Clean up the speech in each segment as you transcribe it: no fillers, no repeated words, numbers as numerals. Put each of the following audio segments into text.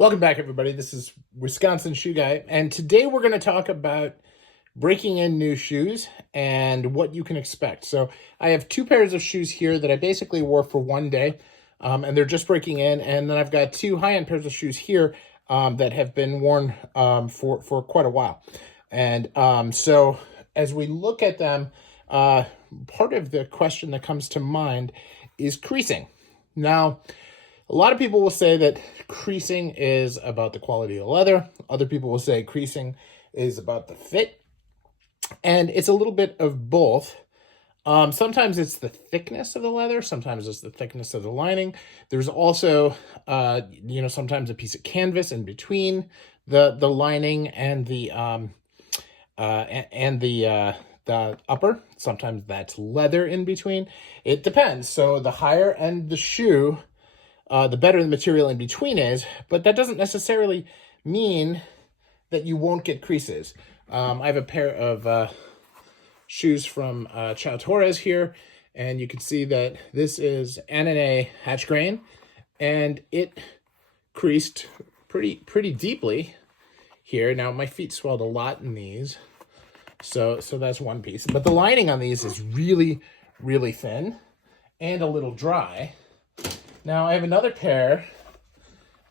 Welcome back, everybody. This is Wisconsin Shoe Guy, and today we're going to talk about breaking in new shoes and what you can expect. So I have two pairs of shoes here that I basically wore for one day, and they're just breaking in. And then I've got two high-end pairs of shoes here that have been worn for quite a while. And so as we look at them, part of the question that comes to mind is creasing. Now, a lot of people will say that creasing is about the quality of the leather. Other people will say creasing is about the fit. And it's a little bit of both. Sometimes it's the thickness of the leather. Sometimes it's the thickness of the lining. There's also, sometimes a piece of canvas in between the lining and the upper. Sometimes that's leather in between. It depends. So the higher end the shoe, the better the material in between is, but that doesn't necessarily mean that you won't get creases. I have a pair of shoes from Chow Torres here, and you can see that this is NNA hatch grain, and it creased pretty deeply here. Now my feet swelled a lot in these, so that's one piece. But the lining on these is really, really thin and a little dry. Now, I have another pair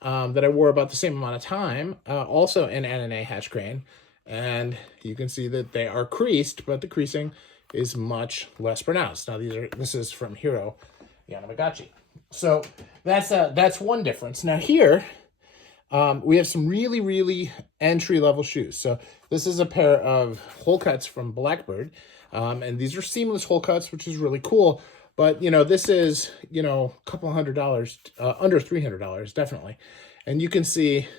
that I wore about the same amount of time, also in NNA hatch grain, and you can see that they are creased, but the creasing is much less pronounced. Now, this is from Hiro Yanamagachi. So that's one difference. Now here, we have some really, really entry-level shoes. So this is a pair of Wholecuts from Blackbird, and these are seamless Wholecuts, which is really cool. But, this is, a couple $100, under $300, definitely. And you can see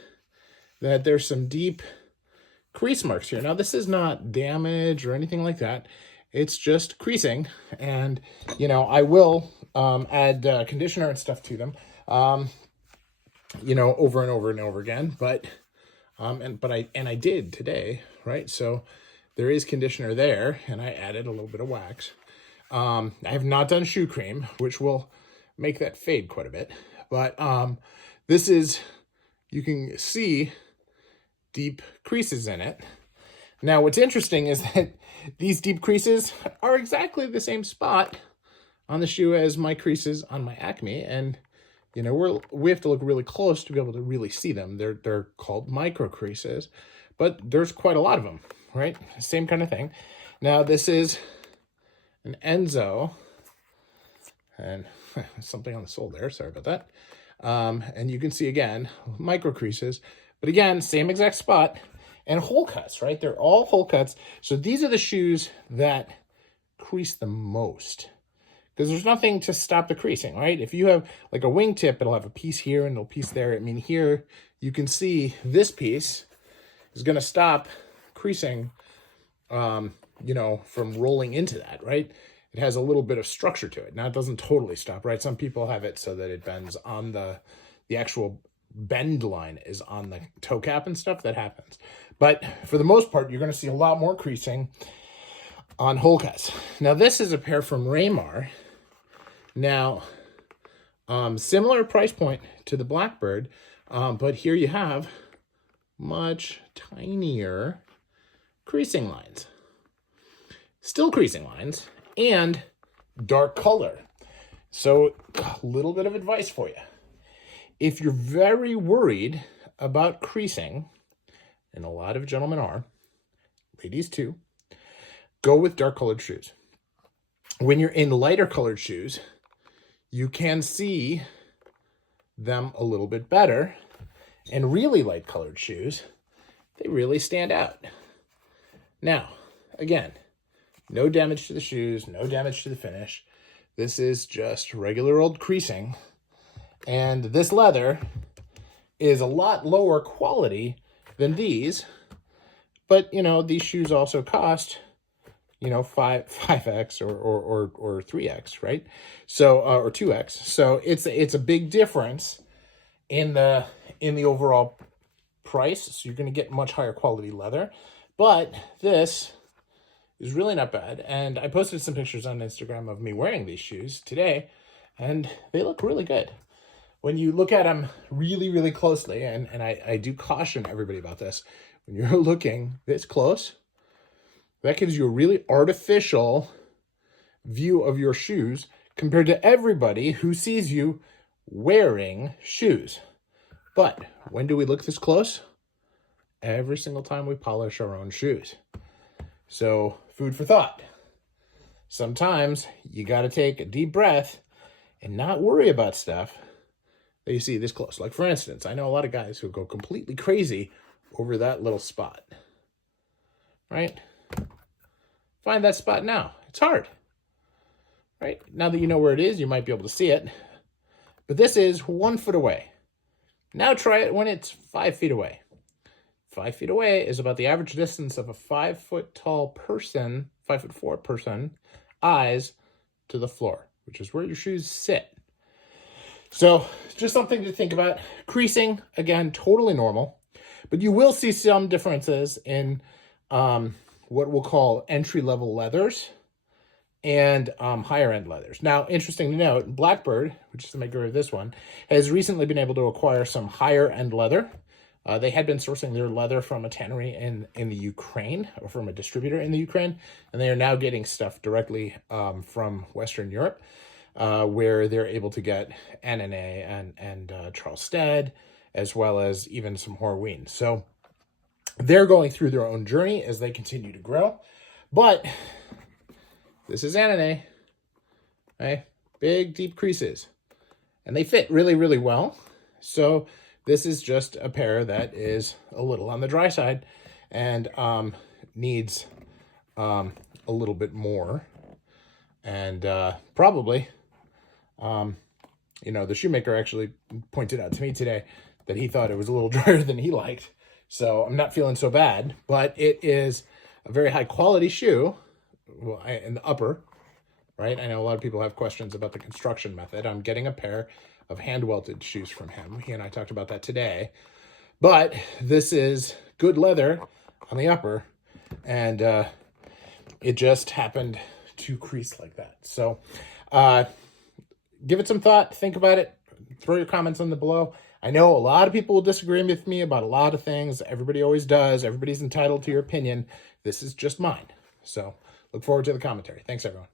that there's some deep crease marks here. Now, this is not damage or anything like that. It's just creasing. And, I will add conditioner and stuff to them, over and over and over again. But, I did today, right? So there is conditioner there, and I added a little bit of wax. I have not done shoe cream, which will make that fade quite a bit. But this is, you can see deep creases in it. Now, what's interesting is that these deep creases are exactly the same spot on the shoe as my creases on my Acme. And, we have to look really close to be able to really see them. They're called micro creases, but there's quite a lot of them, right? Same kind of thing. Now, this is an Enzo, and something on the sole there, sorry about that. And you can see again, micro creases, but again, same exact spot, and Wholecuts, right? They're all Wholecuts. So these are the shoes that crease the most, because there's nothing to stop the creasing, right? If you have like a wingtip, it'll have a piece here and a piece there. I mean, here you can see this piece is going to stop creasing, from rolling into that, right? It has a little bit of structure to it. Now, it doesn't totally stop, right? Some people have it so that it bends on the actual bend line is on the toe cap and stuff. That happens. But for the most part, you're going to see a lot more creasing on Wholecuts. Now, this is a pair from Raymar. Now, similar price point to the Blackbird, but here you have much tinier creasing lines. Still creasing lines, and dark color. So a little bit of advice for you. If you're very worried about creasing, and a lot of gentlemen are, ladies too, go with dark colored shoes. When you're in lighter colored shoes, you can see them a little bit better, and really light colored shoes, they really stand out. Now, again, no damage to the shoes, no damage to the finish. This is just regular old creasing. And this leather is a lot lower quality than these. But, these shoes also cost, 5x or 3x, right? So, or 2x. So it's a big difference in the overall price. So you're going to get much higher quality leather. But this is really not bad. And I posted some pictures on Instagram of me wearing these shoes today, and they look really good. when you look at them really, really closely, and I do caution everybody about this, when you're looking this close, that gives you a really artificial view of your shoes compared to everybody who sees you wearing shoes. But when do we look this close? Every single time we polish our own shoes. So, food for thought. Sometimes you got to take a deep breath and not worry about stuff that you see this close. Like, for instance, I know a lot of guys who go completely crazy over that little spot. Right? Find that spot now. It's hard. Right? Now that you know where it is, you might be able to see it. But this is 1 foot away. Now try it when it's 5 feet away. 5 feet away is about the average distance of a 5 foot tall person, 5'4" person, eyes to the floor, which is where your shoes sit. So just something to think about. Creasing, again, totally normal, but you will see some differences in what we'll call entry-level leathers and higher-end leathers. Now, interesting to note, Blackbird, which is the maker of this one, has recently been able to acquire some higher-end leather. They had been sourcing their leather from a tannery in the Ukraine, or from a distributor in the Ukraine, and they are now getting stuff directly from Western Europe, where they're able to get Annane and Charles Stead, as well as even some Horween. So they're going through their own journey as they continue to grow. But this is Annane, right? Big, deep creases. And they fit really, really well. So this is just a pair that is a little on the dry side and needs a little bit more. And probably, the shoemaker actually pointed out to me today that he thought it was a little drier than he liked. So I'm not feeling so bad, but it is a very high quality shoe. Well, in the upper, right? I know a lot of people have questions about the construction method. I'm getting a pair of hand-welted shoes from him. He and I talked about that today. But this is good leather on the upper, and it just happened to crease like that. So give it some thought. Think about it. Throw your comments on the below. I know a lot of people will disagree with me about a lot of things. Everybody always does. Everybody's entitled to your opinion. This is just mine. So look forward to the commentary. Thanks, everyone.